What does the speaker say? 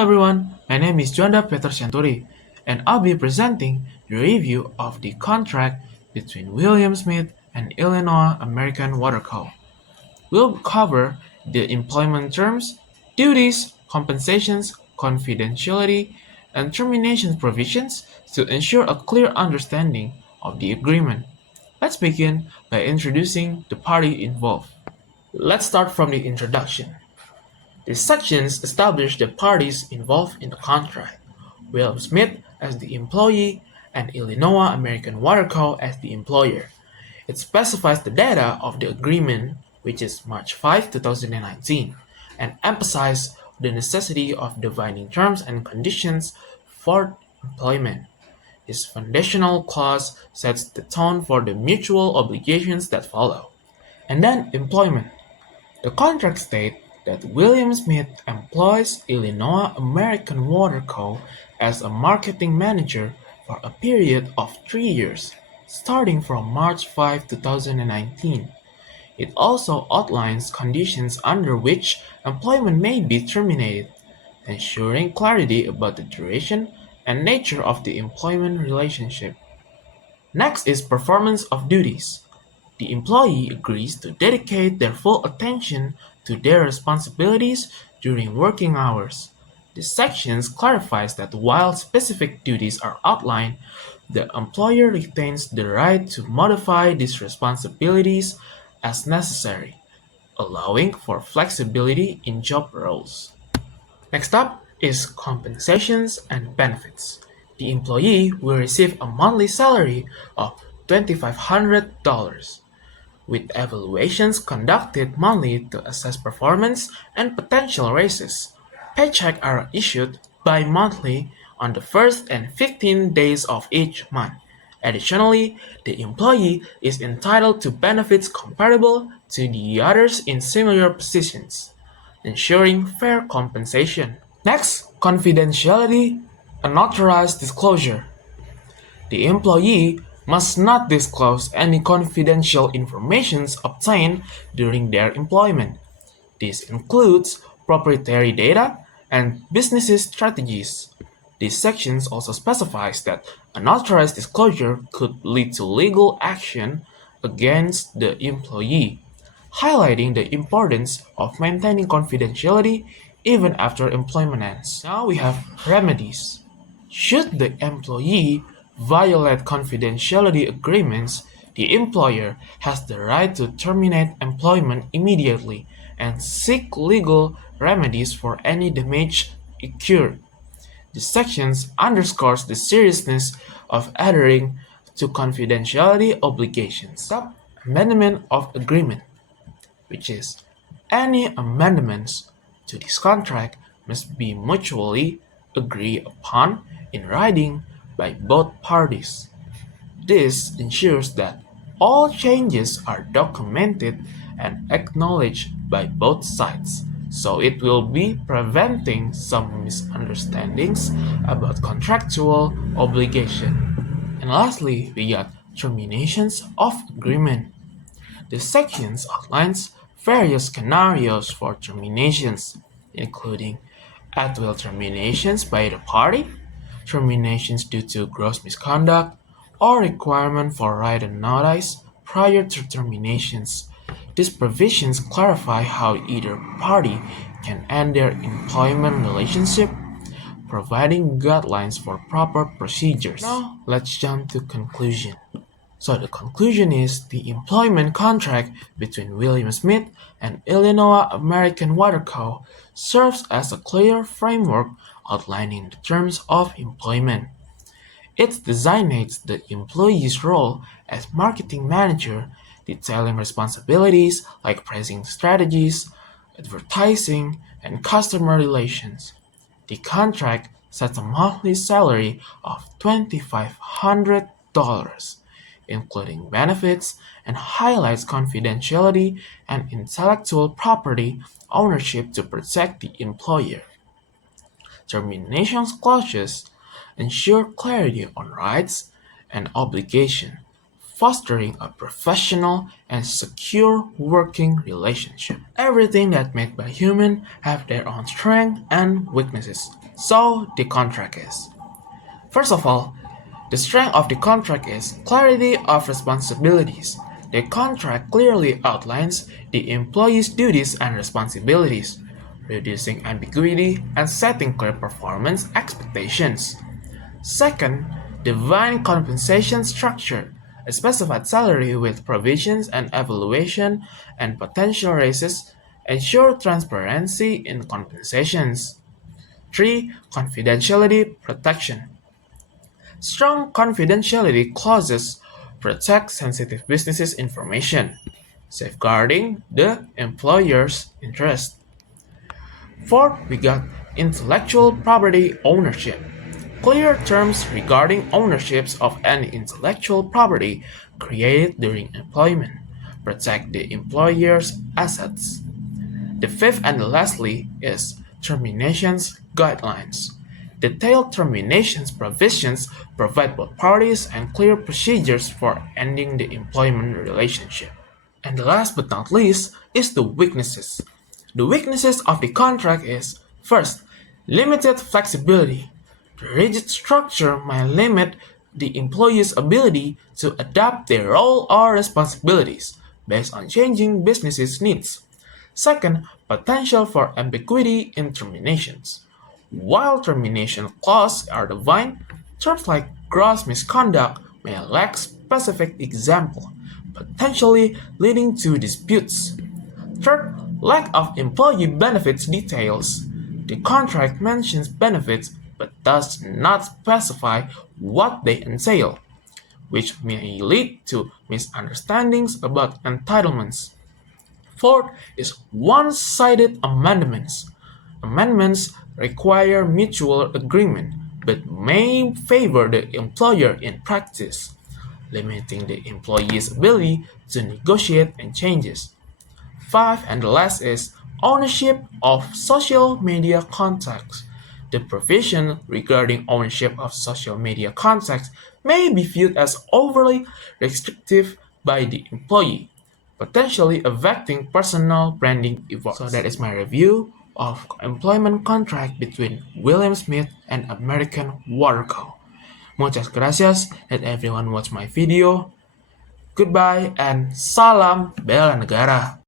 Hello everyone, my name is Joanda Pieter Sianturi, and I'll be presenting the review of the contract between William Smith and Illinois American Water Co. We'll cover the employment terms, duties, compensations, confidentiality, and termination provisions to ensure a clear understanding of the agreement. Let's begin by introducing the party involved. Let's start from the introduction. These sections establish the parties involved in the contract: William Smith as the employee and Illinois American Water Co. as the employer. It specifies the data of the agreement, which is March 5, 2019, and emphasizes the necessity of defining terms and conditions for employment. This foundational clause sets the tone for the mutual obligations that follow. And then employment. The contract states that William Smith employs Illinois American Water Co. as a marketing manager for a period of 3 years, starting from March 5, 2019. It also outlines conditions under which employment may be terminated, ensuring clarity about the duration and nature of the employment relationship. Next is performance of duties. The employee agrees to dedicate their full attention to their responsibilities during working hours. This section clarifies that while specific duties are outlined, the employer retains the right to modify these responsibilities as necessary, allowing for flexibility in job roles. Next up is compensations and benefits. The employee will receive a monthly salary of $2,500, with evaluations conducted monthly to assess performance and potential raises. Paychecks are issued bi-monthly on the first and 15th days of each month. Additionally, the employee is entitled to benefits comparable to the others in similar positions, ensuring fair compensation. Next, confidentiality, unauthorized disclosure. The employee must not disclose any confidential information obtained during their employment. This includes proprietary data and business strategies. This section also specifies that unauthorized disclosure could lead to legal action against the employee, highlighting the importance of maintaining confidentiality even after employment ends. Now we have remedies. Should the employee violate confidentiality agreements, the employer has the right to terminate employment immediately and seek legal remedies for any damage incurred. This section underscores the seriousness of adhering to confidentiality obligations. Stop amendment of agreement, which is any amendments to this contract must be mutually agreed upon in writing by both parties. This ensures that all changes are documented and acknowledged by both sides, so it will be preventing some misunderstandings about contractual obligation. And lastly, we got terminations of agreement. This section outlines various scenarios for terminations, including at-will terminations by the party, terminations due to gross misconduct, or requirement for written notice prior to terminations. These provisions clarify how either party can end their employment relationship, providing guidelines for proper procedures. Now, let's jump to conclusion. So the conclusion is the employment contract between William Smith and Illinois American Water Co. serves as a clear framework outlining the terms of employment. It designates the employee's role as marketing manager, detailing responsibilities like pricing strategies, advertising, and customer relations. The contract sets a monthly salary of $2,500, including benefits, and highlights confidentiality and intellectual property ownership to protect the employer. Termination clauses ensure clarity on rights and obligations, fostering a professional and secure working relationship. Everything that's made by humans have their own strengths and weaknesses. So the contract is. First of all, the strength of the contract is clarity of responsibilities. The contract clearly outlines the employee's duties and responsibilities, reducing ambiguity and setting clear performance expectations. Second, divine compensation structure, a specified salary with provisions and evaluation and potential raises ensure transparency in compensations. 3. Confidentiality protection. Strong confidentiality clauses protect sensitive business information, safeguarding the employer's interest. Fourth, we got intellectual property ownership. Clear terms regarding ownerships of any intellectual property created during employment protect the employer's assets. The fifth and lastly is terminations guidelines. Detailed terminations provisions provide both parties and clear procedures for ending the employment relationship. And last but not least is the weaknesses. The weaknesses of the contract is first, limited flexibility. The rigid structure may limit the employee's ability to adapt their role or responsibilities based on changing business needs. Second, potential for ambiguity in terminations. While termination clauses are divine, terms like gross misconduct may lack specific example, potentially leading to disputes. Third, lack of employee benefits details. The contract mentions benefits but does not specify what they entail, which may lead to misunderstandings about entitlements. Fourth is one-sided amendments. Amendments require mutual agreement but may favor the employer in practice, limiting the employee's ability to negotiate and changes. Five and the last is ownership of social media contacts. The provision regarding ownership of social media contacts may be viewed as overly restrictive by the employee, potentially affecting personal branding efforts. So that is my review of employment contract between William Smith and American Waterco. Muchas gracias that everyone watched my video. Goodbye and salam bela negara.